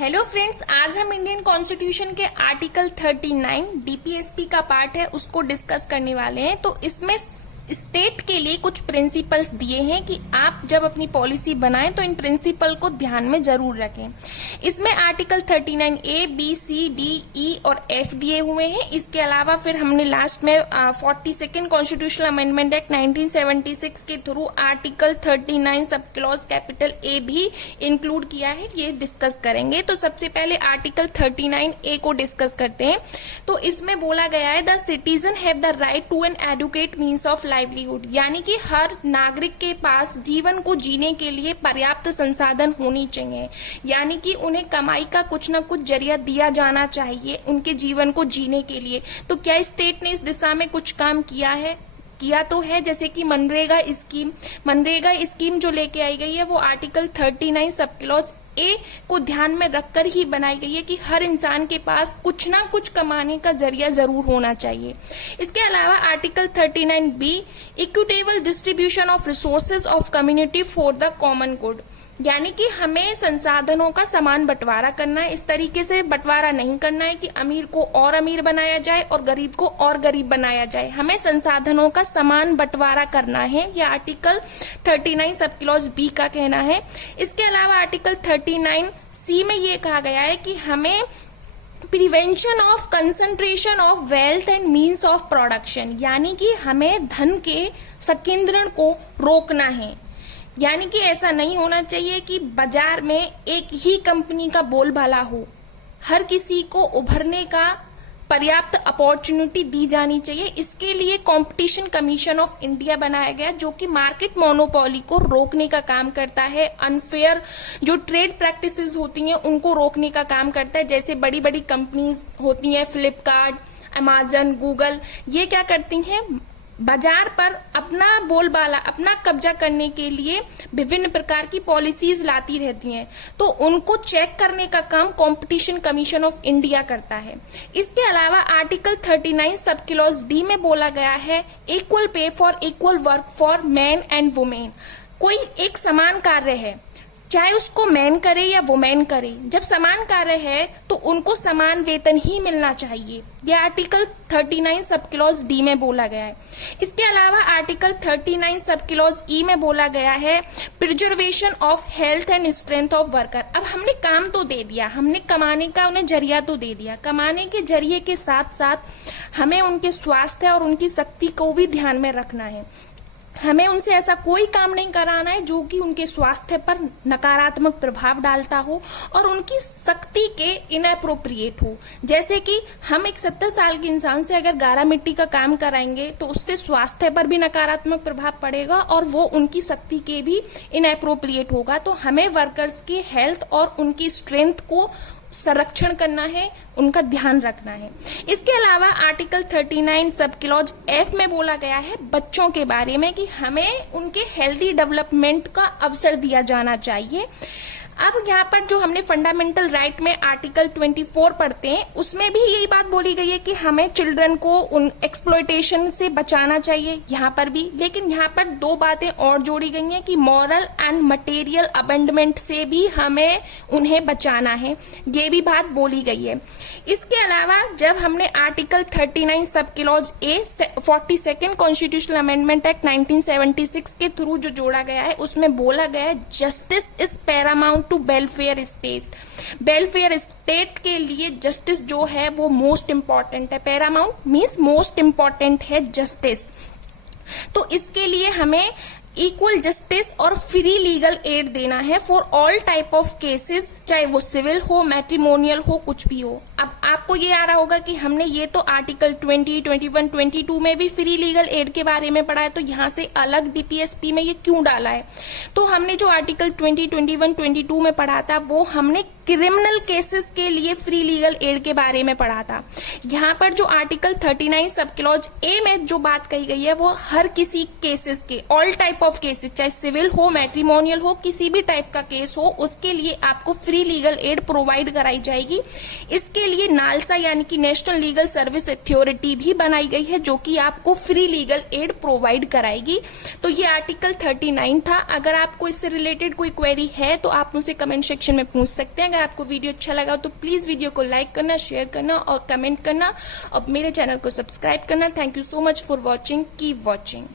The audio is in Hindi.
हेलो फ्रेंड्स, आज हम इंडियन कॉन्स्टिट्यूशन के आर्टिकल 39 डीपीएसपी का पार्ट है उसको डिस्कस करने वाले हैं। तो इसमें स्टेट के लिए कुछ प्रिंसिपल्स दिए हैं कि आप जब अपनी पॉलिसी बनाएं तो इन प्रिंसिपल को ध्यान में जरूर रखें। इसमें आर्टिकल 39 ए, बी, सी, डी, ई और एफ दिए हुए हैं। इसके अलावा फिर हमने लास्ट में 42nd कॉन्स्टिट्यूशनल अमेंडमेंट एक्ट 1976 के through article 39 sub clause capital A भी इंक्लूड किया है, ये डिस्कस करेंगे। तो सबसे पहले आर्टिकल 39 ए को डिस्कस करते हैं। तो इसमें बोला गया है the citizen have the right to an educate means of livelihood, यानी कि हर नागरिक के पास जीवन को जीने के लिए पर्याप्त संसाधन होनी चाहिए, यानी कि उन्हें कमाई का कुछ न कुछ जरिया दिया जाना चाहिए उनके जीवन को जीने के लिए। तो क्या स्टेट ने इस दिशा में कुछ काम किया तो है, जैसे कि मनरेगा स्कीम जो लेके आई गई है वो आर्टिकल 39 सब क्लॉज ए को ध्यान में रखकर ही बनाई गई है कि हर इंसान के पास कुछ ना कुछ कमाने का जरिया जरूर होना चाहिए। इसके अलावा article 39 B equitable distribution of resources of community for the common good, यानी कि हमें संसाधनों का समान बंटवारा करना है। इस तरीके से बंटवारा नहीं करना है कि अमीर को और अमीर बनाया जाए और गरीब को और गरीब बनाया जाए। हमें संसाधनों का समान बंटवारा करना है, यह आर्टिकल 39 सब क्लॉज बी का कहना है। इसके अलावा आर्टिकल 39 सी में ये कहा गया है कि हमें prevention of concentration of wealth and means of production, यानी कि हमें धन के संकेंद्रण को रोकना है। यानी कि ऐसा नहीं होना चाहिए कि बाजार में एक ही कंपनी का बोलबाला हो, हर किसी को उभरने का पर्याप्त अपॉर्चुनिटी दी जानी चाहिए। इसके लिए कंपटीशन कमीशन ऑफ इंडिया बनाया गया जो कि मार्केट मोनोपोली को रोकने का काम करता है, अनफेयर जो ट्रेड प्रैक्टिसेस होती हैं उनको रोकने का काम करता है। जैसे बड़ी बड़ी कंपनीज होती हैं, फ्लिपकार्ट, अमेजन, गूगल, ये क्या करती हैं, बाजार पर अपना बोलबाला, अपना कब्जा करने के लिए विभिन्न प्रकार की पॉलिसीज लाती रहती हैं। तो उनको चेक करने का काम कंपटीशन कमीशन ऑफ इंडिया करता है। इसके अलावा आर्टिकल 39 सब क्लॉज डी में बोला गया है equal pay for equal work for man and women. कोई एक समान कार्य है, चाहे उसको मैन करे या वुमेन करे, जब समान कार्य है तो उनको समान वेतन ही मिलना चाहिए। यह आर्टिकल 39 सब क्लॉज डी में बोला गया है। इसके अलावा आर्टिकल 39 सब क्लॉज ई में बोला गया है preservation of health and strength of worker. अब हमने काम तो दे दिया, हमने कमाने का उन्हें जरिया तो दे दिया, कमाने के जरिए के साथ साथ हमें उनके स्वास्थ्य और उनकी शक्ति को भी ध्यान में रखना है। हमें उनसे ऐसा कोई काम नहीं कराना है जो कि उनके स्वास्थ्य पर नकारात्मक प्रभाव डालता हो और उनकी शक्ति के इनएप्रोप्रिएट हो। जैसे कि हम एक 70 साल के इंसान से अगर गारा मिट्टी का काम कराएंगे तो उससे स्वास्थ्य पर भी नकारात्मक प्रभाव पड़ेगा और वो उनकी शक्ति के भी इनएप्रोप्रिएट होगा। तो हमें वर्कर्स की हेल्थ और उनकी स्ट्रेंथ को संरक्षण करना है, उनका ध्यान रखना है। इसके अलावा आर्टिकल 39 सब क्लॉज एफ में बोला गया है बच्चों के बारे में कि हमें उनके हेल्दी डेवलपमेंट का अवसर दिया जाना चाहिए। अब यहाँ पर जो हमने फंडामेंटल राइट में आर्टिकल 24 पढ़ते हैं उसमें भी यही बात बोली गई है कि हमें चिल्ड्रन को उन एक्सप्लॉयटेशन से बचाना चाहिए, यहाँ पर भी। लेकिन यहाँ पर दो बातें और जोड़ी गई हैं कि मॉरल एंड मटेरियल अबेंडमेंट से भी हमें उन्हें बचाना है, ये भी बात बोली गई है। इसके अलावा जब हमने article 39 sub clause A 42nd constitutional amendment act 1976 के थ्रू जो जोड़ा गया है उसमें बोला गया है justice is paramount to welfare state. Welfare state के लिए जस्टिस जो है वो मोस्ट इंपॉर्टेंट है। पैरामाउंट मीन्स मोस्ट इंपॉर्टेंट है जस्टिस। तो इसके लिए हमें इक्वल जस्टिस और फ्री लीगल एड देना है for all type of cases, चाहे वो सिविल हो, मैट्रिमोनियल हो, कुछ भी हो। अब आपको ये आ रहा होगा कि हमने ये तो आर्टिकल 20, 21, 22 में भी फ्री लीगल एड के बारे में पढ़ा है, तो यहाँ से अलग डीपीएसपी में ये क्यों डाला है? तो हमने जो आर्टिकल 20, 21, 22 में पढ़ा था वो हमने क्रिमिनल केसेस के लिए फ्री लीगल एड के बारे में पढ़ा था। यहाँ पर जो आर्टिकल 39 सब क्लॉज ए में जो बात कही गई है वो हर किसी केसेस के, all type type of cases, चाहे सिविल हो, मैट्रिमोनियल हो, किसी भी टाइप का केस हो, उसके लिए आपको फ्री लीगल एड प्रोवाइड कराई जाएगी। इसके लिए नालसा यानी कि नेशनल लीगल सर्विस अथॉरिटी भी बनाई गई है, जो कि आपको फ्री लीगल एड प्रोवाइड कराएगी। तो ये आर्टिकल 39 था। अगर आपको इससे रिलेटेड कोई क्वेरी है तो आप मुझसे कमेंट सेक्शन में पूछ सकते हैं। अगर आपको वीडियो अच्छा लगा तो प्लीज वीडियो को लाइक करना, शेयर करना और कमेंट करना और मेरे चैनल को सब्सक्राइब करना। Thank you so much for watching, keep watching.